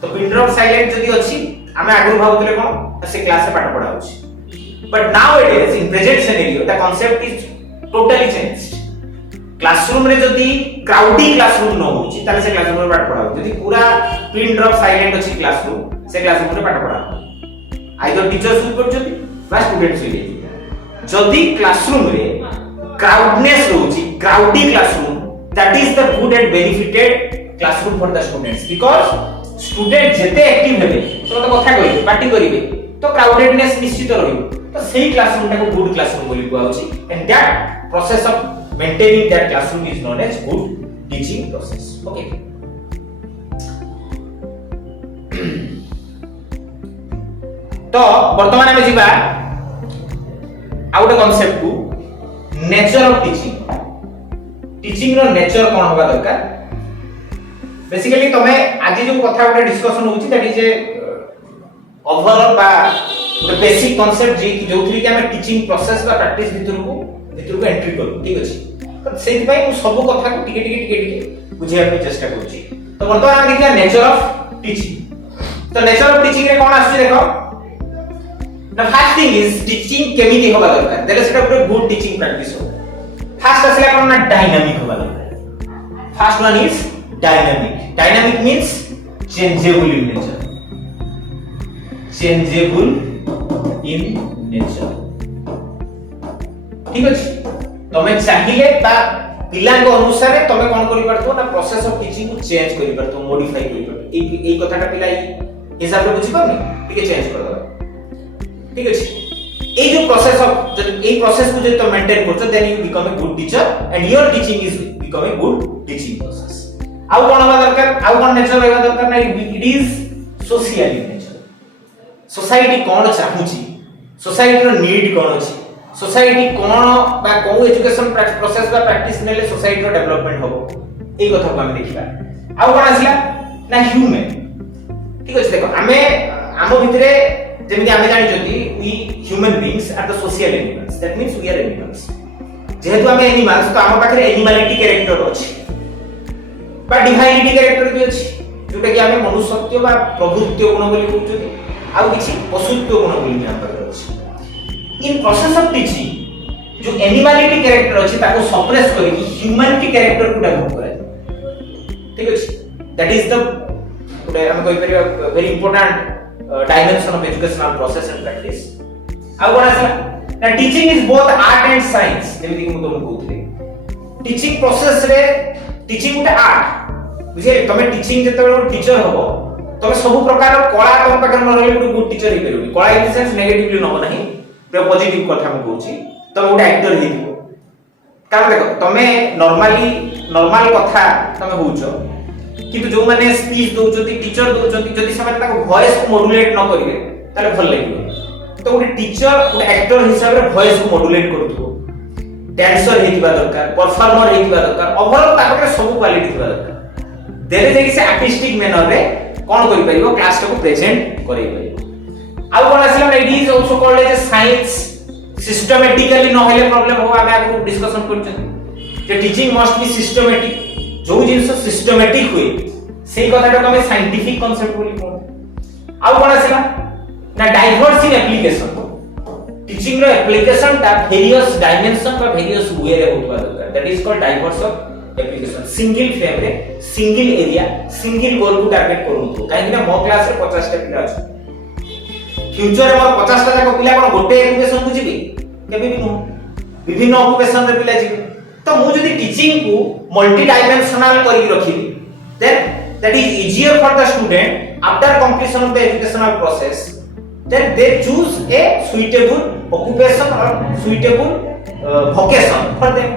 तो पिन ड्रॉप साइलेंट जदी अछि हमें आगु भाबुतले कोन से क्लास रे पाठ पढा होछि but now it is in present scenario the concept is totally changed classroom रे जदी क्राउडी क्लासरूम न होछि ताले से क्लासरूम रे पाठ पढा होछि जदी पूरा पिन ड्रॉप साइलेंट अछि क्लासरूम से क्लासरूम रे पाठ पढा आइदर टीचर सुई पड़छथि बा स्टूडेंट सुई जाई जदी क्लासरूम रे क्राउडनेस रहउची crowdy classroom that is the good and benefited classroom for the students because student जेते एक्टिव हेबे तो कथा कहि पार्टी करिवे तो क्राउडेडनेस निश्चित रहिबो तो सेही क्लासरूम टाको गुड क्लासरूम बोली कुआउची and that process of maintaining that classroom is known as good teaching process okay तो वर्तमान में जीवा आउट कांसेप्ट को नेचर ऑफ टीचिंग रो नेचर कोन होबा दरकार बेसिकली तमे आज जो कथा उठे डिस्कशन होउची दैट इज ए ओवरऑल बा ଗୋଟେ बेसिक कांसेप्ट जे जो थ्री के हमें टीचिंग प्रोसेस बा प्रैक्टिस भितर को एंट्री करू ठीक अछि तो सेहि पई सब कथा को टिके बुझिया पे चेष्टा करूची तो वर्तमान हम देखिया नेचर ऑफ टीचिंग तो नेचर ऑफ टीचिंग रे कोन आछि देखो the first thing is teaching केमिति होबा दरकार देले सेटा पूरा गुड टीचिंग प्रैक्टिस हो फर्स्ट आसला कोन ना डायनामिक होबा दरकार first one is dynamic means changeable in nature ठीक अछि तमे चाहिए ता पिला को अनुसार तमे कोन करि परतो ना प्रोसेस ऑफ टीचिंग को चेंज करि परतो मॉडिफाई करि परतो एई कथाटा पिला हिसाब रे बुझि परनी ठीक चेंज कर दो ठीक अछि ए जो प्रोसेस ऑफ ए प्रोसेस को जे तो मेंटेन करछो then you become a good teacher and your teaching is become a good teaching process आउ कोन होबा दरकार आउ कोन नेचर होबा दरकार ना it is social nature society कोन चाहूची सोसाइटी रो नीड कोन अछि सोसाइटी कोन बा को एजुकेशन प्रोसेस बा प्रैक्टिस नेले सोसाइटी रो डेवलपमेंट होबो एई कथा को हम देखिबा आउ कोन आसिला ना ह्यूमन ठीक अछि देखो हमें आम भितरे जेमिति हमें जानि जति we human beings are the social animals that means we are animals जेहेतु हमें एनिमल्स तो हम पाखरे एनिमलिटी कैरेक्टर अछि बा डिवाइनिटी कैरेक्टर भी अछि जोटा कि हमें मनुष्यत्व बा प्रभुत्व गुण बोली कहउछथि आउ किछि पशुत्व गुण बोली हम पाखरे अछि इन प्रोसेस ऑफ टीचिंग जो एनिमलिटी कैरेक्टर अछि ताको सप्रेस करी ह्यूमनिटी कैरेक्टर को डेवलप करे ठीक अछि दैट इज द today हम कोइ परिया very important dimension of educational process and practice आउ कोन आसला ना teaching is both art and science जेमिति कि मु तुमको कहउथि टीचिंग प्रोसेस रे टीचिंग गोटे आर्ट बुझे तमे टीचिंग जेतेबेले टीचर होबो तमे सब प्रकार कला तम पाखर न रहले गुड गुड टीचर हे परबी कला इन सेंस नेगेटिवली न हो नाही पॉजिटिव कथा हम कहउछि तमे गोटे एक्टर हे दिबो कारण देखो तमे नॉर्मल कथा तमे होउछो किंतु जो माने स्पीच दोउछथि टीचर दोउछथि जदि समय ताको वॉइस को मॉड्यूलेट न करिवे ताले भल लागिबो तो गोटे टीचर गोटे एक्टर हिसाब रे वॉइस को मॉड्यूलेट करथो डांसर हेतिबा दरकार परफॉर्मर हेतिबा दरकार ओवरऑल ताकरे सब क्वालिटी थिबा दरकार देले जे से आर्टिस्टिक मैनर रे कोन करि परिबो क्लास को प्रेजेंट करै परिबो आउ कोन आसिला it is also called as science systematically न हेले प्रॉब्लम हो आमे आगु डिस्कशन करछन जे टीचिंग मस्ट बी सिस्टमैटिक जो जिंस सिस्टमैटिक हुए सेही कथाटा को हमें साइंटिफिक कांसेप्ट बोली कोन आउ कोन आसिला ना डाइवर्स इन एप्लीकेशन टीचिंग रो एप्लीकेशन ता वेरियस डायमेंशन बा वेरियस वे रे होतबा दरकार that is called diverse of application single frame रे सिंगल एरिया सिंगल गोल को टारगेट करूतो काहे कि मो क्लास रे 50 टा पिला अछि फ्यूचर रे मोर 50 टा जाक पिला कोन गोटे एजुकेशन को जिबि केबे भी नो विभिन्न ऑक्युपेशन रे पिला जिबि तो मु जदी टीचिंग को मल्टी डायमेंशनल करी रखिबी then that is easier for the student after completion of the educational process then they choose a suitable occupation or suitable vocation for them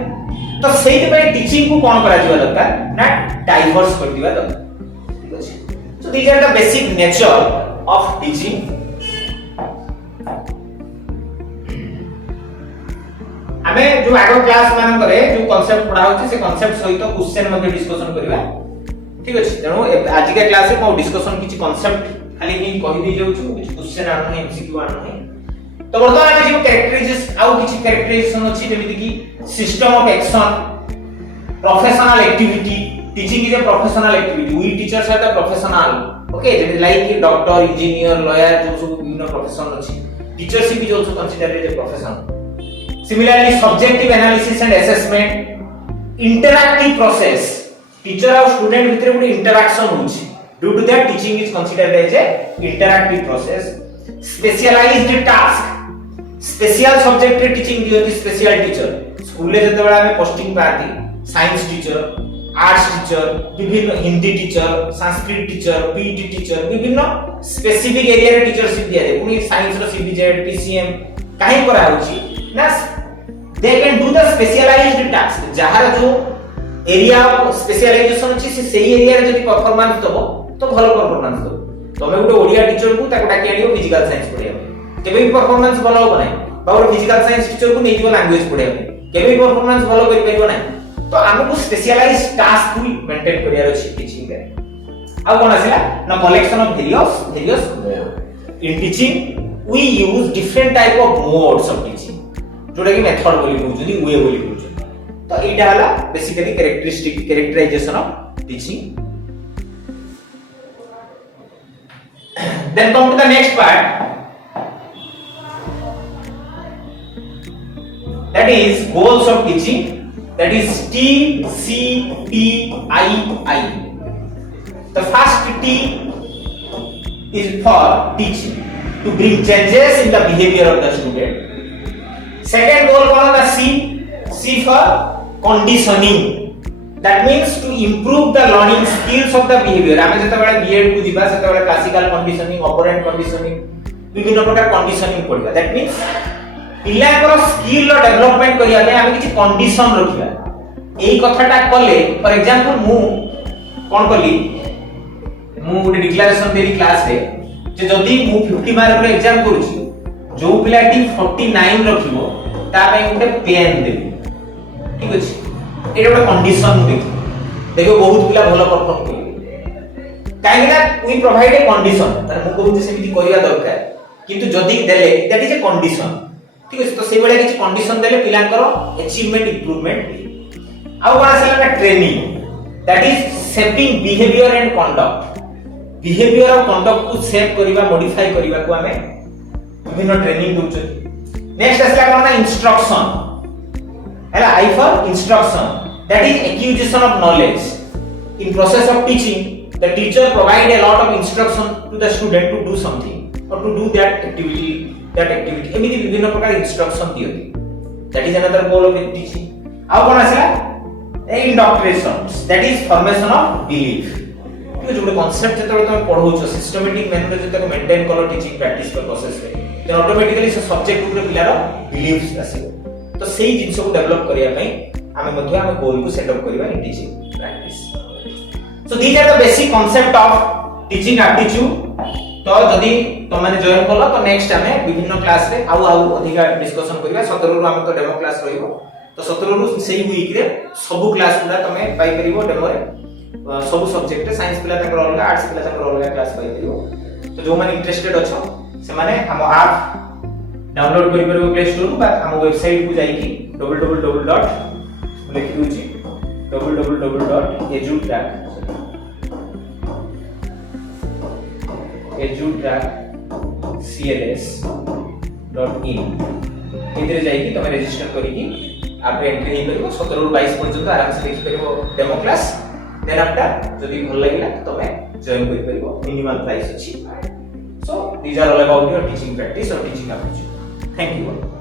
तो सेहि पे टीचिंग को कोन करा जिवा दरकार ना डाइवर्स कर दिवा दरकार ठीक अछि so these are the basic nature of teaching हमें जो आगो क्लास मान करे जो कांसेप्ट पढा होछि से कांसेप्ट सहित क्वेश्चन मध्ये डिस्कशन करबा ठीक अछि तेनो आज के क्लास रे को डिस्कशन किछि कांसेप्ट खाली ही कहि दी जाउछु किछि क्वेश्चन आन नहीं एमसीक्यू आन नहीं तो वर्तमान में जो कैरेक्टराइजेस आउ किछि कैरेक्टराइजेशन अछि जेमिति कि system of action professional activity teaching is a professional activity we teachers are the professional okay like doctor engineer lawyer जो सब विभिन्न प्रोफेशन अछि teachership is also considered as a profession Similarly, subjective analysis and assessment, interactive process. Teacher और student भितर ଗୋଟେ interaction होछि. Due to that, teaching is considered as a interactive process. Specialized task special subject रे टीचिंग दियति स्पेशल टीचर स्कूल ले जते बेला हमें पोस्टिंग पाती साइंस टीचर आर्ट्स टीचर विभिन्न Hindi teacher Sanskrit teacher PT teacher विभिन्न स्पेसिफिक एरिया रे टीचरशिप दिया जाय पुनी साइंस रो सीबीजेड पीसीएम काहे करा होची ना they can do the specialized task जहार जो एरिया ऑफ स्पेशलाइजेशन अछि से सेही एरिया रे जदी परफॉर्मेंस दबो तो भलो परफॉर्मेंस दबो तमे गुटे ओडिया टीचर को ताको डाकी आनियो फिजिकल साइंस पढिया केबे भी परफॉर्मेंस भलो हो नै बावर फिजिकल साइंस टीचर को नेइबो लैंग्वेज पढिया केबे भी परफॉर्मेंस भलो करि परिबो नै तो हमको स्पेशलाइज टास्क भी मेंटेन करियार अछि टीचिंग रे आ कोन आसिला ना collection of various mode in teaching we use different type of modes of teaching जोटा कि मेथड बोली कहउछथि वे बोली कहउछथि तो एटा हला basically characterization of teaching then come to the next part that is goals of teaching that is TCPII. The first T is for teaching to bring changes in the behavior of the student. Second goal for the C for conditioning. That means to improve the learning skills of the behavior. आमे जते बेला B.Ed को दिबा सेते बेला क्लासिकल कंडीशनिंग ऑपरेंट कंडीशनिंग विभिन्न प्रकार कंडीशनिंग पढिबा दैट मींस पिलाकर स्किल रो डेवलपमेंट करिया पे आमे किछि कंडीशन रखिबा एई कथाटा कले फॉर एग्जांपल मु कोन कली मु गुटे डिक्लेरेशन देली क्लास रे जे जदी मु 50 मार्क रो एग्जाम करूची जो पिलाटी 49 रखिबो ता पे गुटे पेन देबी ठीक अछि एटा गोटे कंडीशन देखो बहुत पिला भलो परफॉर्म करिवे काहे ना वी प्रोवाइड ए कंडीशन तार मु कहू जे सेमिति करिया दरकार किंतु जदी देले दैट इज ए कंडीशन ठीक अछि तो सेइ बेला किछि कंडीशन देले पिलांकर अचीवमेंट इंप्रूवमेंट आ कोन आसेला training that is shaping behaviour and conduct behaviour और कंडक्ट को शेप करिवा मॉडिफाई करिवा को हमें विभिन्न ट्रेनिंग दोउछ नेक्स्ट आसेला कोन इंस्ट्रक्शन है I for instruction that is acquisition of knowledge in process of teaching the teacher provide a lot of instruction to the student to do something or to do that activity एमिति विभिन्न प्रकार instruction दियति that is another goal of teaching आ कोन आसिला indoctrination that is formation of belief कि जो concept जते तुम पढौछ सिस्टमैटिक मेथड जते को मेंटेन कलो टीचिंग प्रैक्टिस का प्रोसेस रे तो ऑटोमेटिकली से सब्जेक्ट ऊपर पिलार बिलीफ्स आसीबो तो सेही जिंस को डेवलप करिया पई हमें गोल को सेट अप करबा in teaching practice so these are the basic concept of teaching aptitude तो जदी तुम माने जॉइन करलो तो नेक्स्ट हमें विभिन्न क्लास रे आउ अधिक डिस्कशन करबा 17 रु हम तो डेमो क्लास रहिबो तो 17 रु सेही वीक रे सब क्लास गुडा तमे पाई परिबो डेमो रे सब सब्जेक्ट साइंस पिला तकर अलग आर्ट्स पिला तकर अलग क्लास पाई परिबो तो जो माने इंटरेस्टेड अछो से माने हम ऐप डाउनलोड करि परबो प्ले स्टोर बा हम वेबसाइट को जाई की www. लिखि दूची www.edutrack.cls.in इधर जाई की तमे रजिस्टर करि की आप एंट्री हे करबो 17 रु 22 पर्यंत आराम से देखि परबो डेमो क्लास देन आफ्टर जदी भल लागिला तमे जॉइन करि परबो मिनिमम प्राइस अछि so these are all about your teaching practice और टीचिंग एप्टीट्यूड Thank you.